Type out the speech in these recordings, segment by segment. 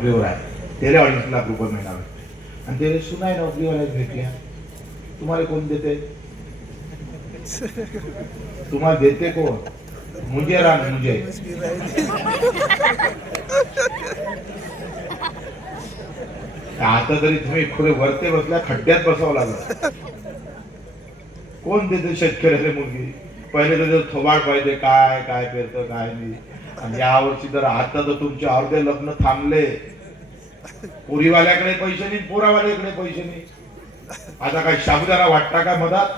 नोकरीवर आहे अडीच लाख रुपये महिना भेटते आणि त्याने सुनाय नोकरीवर आहेत भेटल्या तुम्हाला कोण देते तुम्हाला देते कोण मुझे राम मुझे आता तरी तुम्ही पुढे वरते बसल्या खड्ड्यात बसावं लागलं कोण देते शेतकऱ्याला मुलगी पहिले तर थोबाड पाहिजे काय काय पेरतं काय नाही आणि यावर्षी तर आता तर तुमचे अर्धे लग्न थांबले पुरीवाल्याकडे पैसे नाही पोरावाल्याकडे पैसे नाही. आता काय साबुदाणा वाटता का मधात?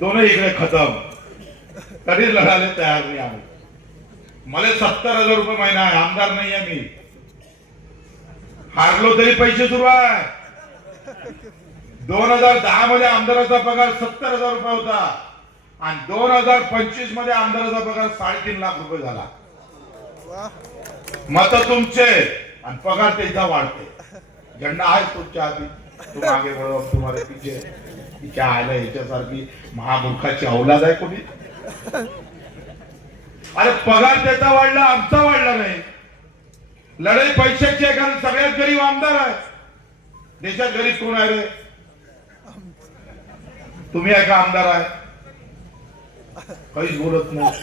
दोनही इकडे खतम. तरी लढायला तयार नाही आम्ही. मला सत्तर हजार रुपये महिना आहे आमदार नाही आहे मी. हारलो तरी पैसे सुरू आहे. दोन हजार दहा मध्ये आमदाराचा पगार सत्तर हजार रुपये होता. आणि दोन हजार पंचवीसमध्ये आमदाराचा पगार साडेतीन लाख रुपये झाला. मत तुमचे आणि पगार त्यांचा वाढते झेंडा आहे तुमच्या आधी तू मागे वळव तुम्हाला तिचे तिच्या आयला याच्यासारखी महामूर्खाची औलाद आहे कोणी? अरे पगार त्याचा वाढला आमचा वाढला नाही. लढाई पैशाची आहे कारण सगळ्यात गरीब आमदार आहे. देशात गरीब कोण आहे रे? तुम्ही आहे का आमदार आहे. काहीच बोलत नाही.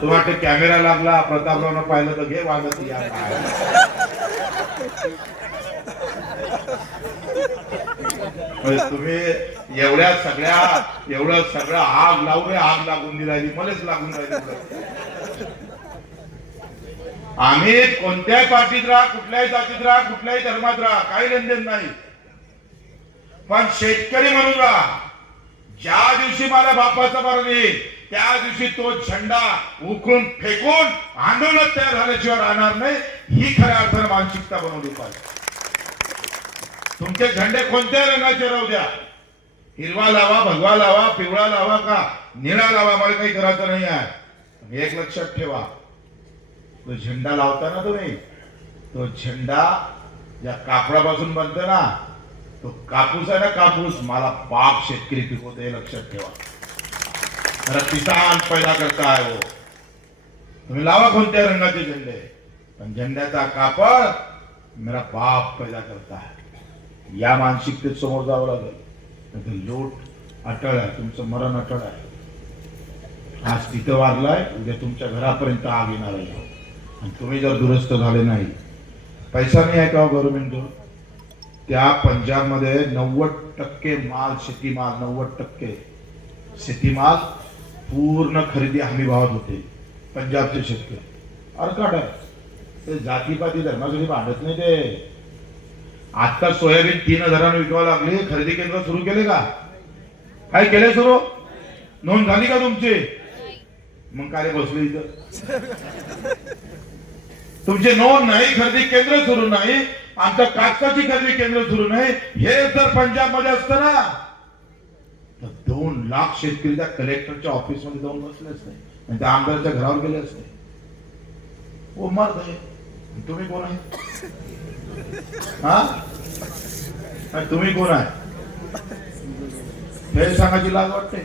तुम्हाला वाटत कॅमेरा लागला प्रतापरावनं पाहिलं तर घे वागत या म्हणजे तुम्ही एवढ्या सगळ्या एवढं सगळं आग लावून आग लागून दी राहिली मलाच लागून राहिली आम्ही कोणत्याही पार्टीत राहा कुठल्याही जातीत राहा कुठल्याही धर्मात राहा काही लेनदेन नाही. पण शेतकरी म्हणून राहा. ज्या दिवशी मला बापाचा मरण येईल त्या दिवशी तो झेंडा उकळून फेकून आंदोलन तयार झाल्याशिवाय राहणार नाही. ही खऱ्या अर्थानं मानसिकता बनवली पाहिजे तुमचे झेंडे कोणत्या रंगाचे राहू द्या. हिरवा लावा भगवा लावा पिवळा लावा का? निळा लावा मला काही करायचं नाही आहे. एक लक्षात ठेवा. तो झेंडा लावता ना तुम्ही तो झेंडा ज्या कापडापासून बनतो ना. तो कापूस आहे ना कापूस मला पाप शेतकरी पिकवते हे लक्षात ठेवा. जरा किसान पैदा करता आहे हो. तुम्ही लावा कोणत्या रंगाचे झेंडे. पण झेंड्याचा कापड मेरा बाप पैदा करता है या मानसिकतेत समोर जावं लागेल. नाहीतर लोट अटळ आहे तुमचं मरण अटळ आहे. आज तिथं वारलाय उद्या तुमच्या घरापर्यंत आग येणार आहे. आणि तुम्ही जर दुरुस्त झाले नाही पैसा नाही आहे का हो, गव्हर्नमेंट त्या पंजाबमध्ये नव्वद टक्के माल शेतीमाल नव्वद टक्के. शेतीमाल पूर्ण खरेदी हमी भावात होते पंजाबचे शेतकरी. अरकाट आहे. ते जातीपाती धर्मासाठी भांडत नाही ते. आता सोयाबीन तीन हजारांना विकावं लागली. खरेदी केंद्र सुरू केले का? काय केले सुरू? नोंद झाली का तुमची? मग काय बसले इथं? तुमची नोंद नाही खरेदी केंद्र सुरू नाही. आमचं कापसाची खरेदी केंद्र सुरू नाही. हे जर पंजाबमध्ये असतं ना तर दोन लाख शेतकरी त्या कलेक्टरच्या ऑफिसमध्ये जाऊन बसले असते. आणि त्या आमदारच्या घरावर गेले असते. ओ मर्द तुम्ही कोण आहे? हा? तुम्ही कोण आहे? हे सांगायची लाज वाटते.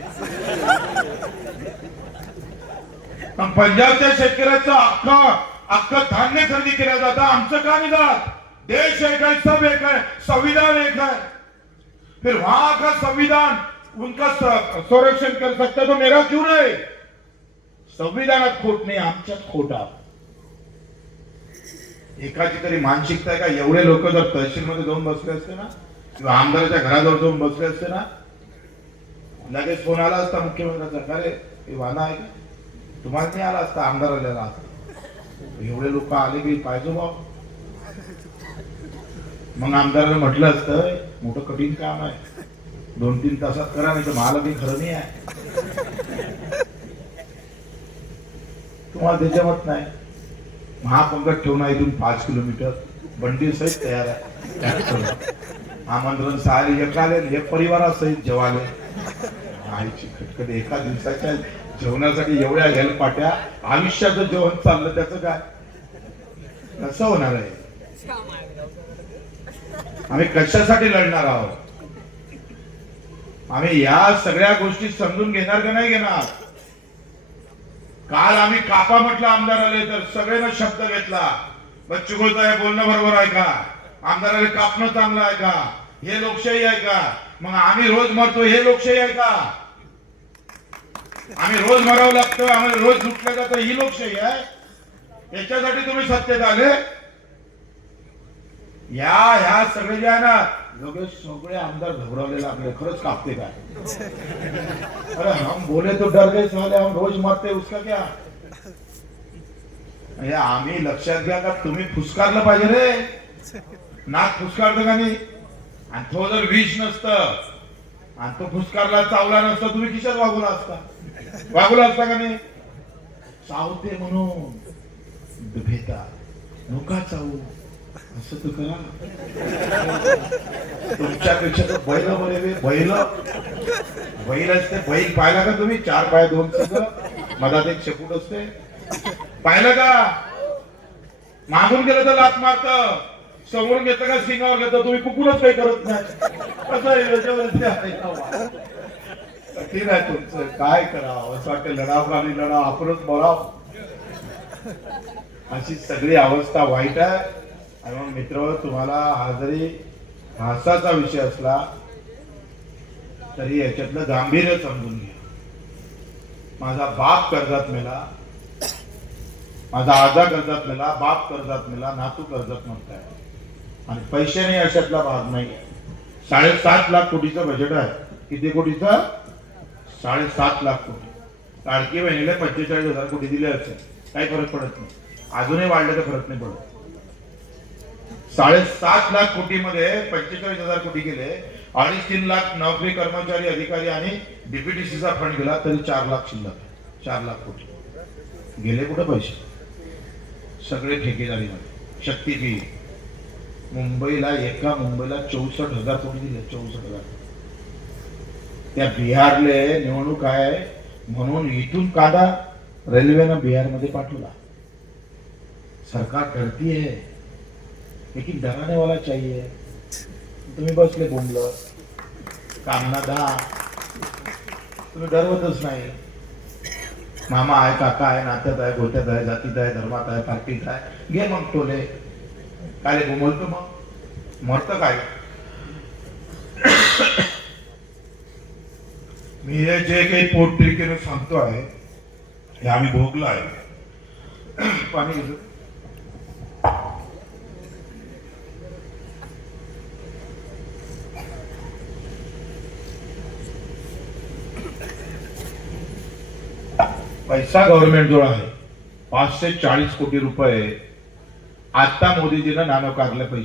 पंजाबच्या शेतकऱ्याचं अख्खा अख्खं धान्य खरेदी केलं जातं. आमचं का नाही जात? देश एक है सब एक है संविधान एक है। फिर वहां का संविधान उनका संरक्षण कर सकता तो मेरा क्यों नहीं? संविधानात खोट नाही आमच्यात खोटा। एकाची तरी मानसिकता आहे का एवढे लोक जर तहसील मध्ये जाऊन बसले असते ना किंवा आमदाराच्या घराजवळ जाऊन बसले असते ना लगेच फोन आला असता मुख्यमंत्र्यांचा अरे हे वाना आहे का? तुम्हाला नाही आला असता आमदार आलेला असता एवढे लोक आले की पाहिजे भाऊ मग आमदारानं म्हटलं असतं मोठं कठीण काम आहे. दोन तीन तासात करा नाही तर मला काही खरं नाही आहे. तुम्हाला त्याच्यावत नाही. महापंकज ठेवून इथून पाच किलोमीटर. बंडी सहित तयार आहे. आमंत्रण सहायला एक आले परिवारासहित जेवाले. आईची खटखट एका दिवसाच्या जेवणासाठी एवढ्या हेलपाट्या आयुष्याचं जेवण चाललं त्याचं काय? कसं होणार आहे? आम्ही कशासाठी लढणार आहोत? आम्ही या सगळ्या गोष्टी समजून घेणार का नाही घेणार? काल आम्ही कापा म्हटलं आमदार आले तर सगळ्यांना शब्द घेतला. बच्चूगोळचा हे बोलणं बरोबर आहे का? आमदाराला कापणं चांगलं आहे का? हे लोकशाही आहे का? मग आम्ही रोज मरतो हे लोकशाही आहे का? आम्ही रोज मरावं लागतं आम्हाला रोज लुटलं जातं ही लोकशाही आहे? याच्यासाठी तुम्ही सत्तेत आले? या ह्या सगळे जे आहे ना लोक सगळे आमदार घबरवलेले आपले खरंच कापते काय? अरे हम बोले तो डर गए साले हम रोज मरते उसका क्या? हे आम्ही लक्षात घ्या का तुम्ही फुसकारलं पाहिजे रे. नाक फुसकारतं का नाही? आणि तो जर विष नसतं आणि तो फुसकारला चावला नसता तुम्ही किशात वागवला असता? वागवला असता का नाही? चावते म्हणून. भेटा नका चावू. असं तर करा तुमच्यापेक्षा तर बैल म्हणे बैल. बैल असते बैल पाहिला का तुम्ही? चार पाय दोन सगळं मधात एक शेपूट असते. पाहिलं का? मागून गेलं तर लात मारत. समोरून घेतलं का सिंगावर घेतं? तुम्ही कुकूनच काही करत नाही. कसं आहे आहे. कठीण आहे तुमचं. काय करावं? असं वाटतं लढाव आणि लढाव आपणच बोलाव. अशी सगळी अवस्था वाईट आहे. आणि मग मित्र तुम्हाला हा जरी हासाचा विषय असला तरी याच्यातलं गांभीर्य समजून घ्या. माझा बाप कर्जात मेला. माझा आजा कर्जात मेला बाप कर्जात मेला नातू कर्जात म्हणताय. आणि पैसे नाही अशातला भाग नाही साडेसात लाख कोटीचं बजेट आहे. किती कोटीचं? साडेसात लाख कोटी. लाडकी बहिणीला पंचेचाळीस हजार कोटी दिले असेल. काही फरक पडत नाही. अजूनही वाढलं तर फरक नाही पडत. साडेसात लाख कोटीमध्ये पंचेचाळीस हजार कोटी गेले अडीच तीन लाख नोकरी कर्मचारी अधिकारी आणि डीपीटीसीचा फंड गेला तरी चार लाख शिल्लक चार लाख कोटी. गेले कुठे पैसे? सगळे ठेकेदारी शक्ती फी. मुंबईला एका मुंबईला चौसष्ट हजार कोटी दिले चौसष्ट हजार. त्या बिहारले निवडणूक आहे म्हणून इथून कादा रेल्वेनं बिहारमध्ये पाठवला. सरकार करतीये. लेकिन डराने वाला चाहिए। तुम्ही बसले बोंबलं कामना दहा तुम्ही डरवतच नाही मामा आहे काका आहे नात्यात आहे गोत्यात आहे जातीत आहे धर्मात आहे पार्टीत आहे घे मग टोले। काय रे बोंबलतो मग। मरतं काय मी हे जे काही पोटतिरीकेनं सांगतो आहे हे आम्ही भोगलो आहे. पाणी पैसा गव्हर्नमेंट जवळ आहे. पाचशे चाळीस कोटी रुपये आता मोदीजीनं नाणं काढलं पैसे.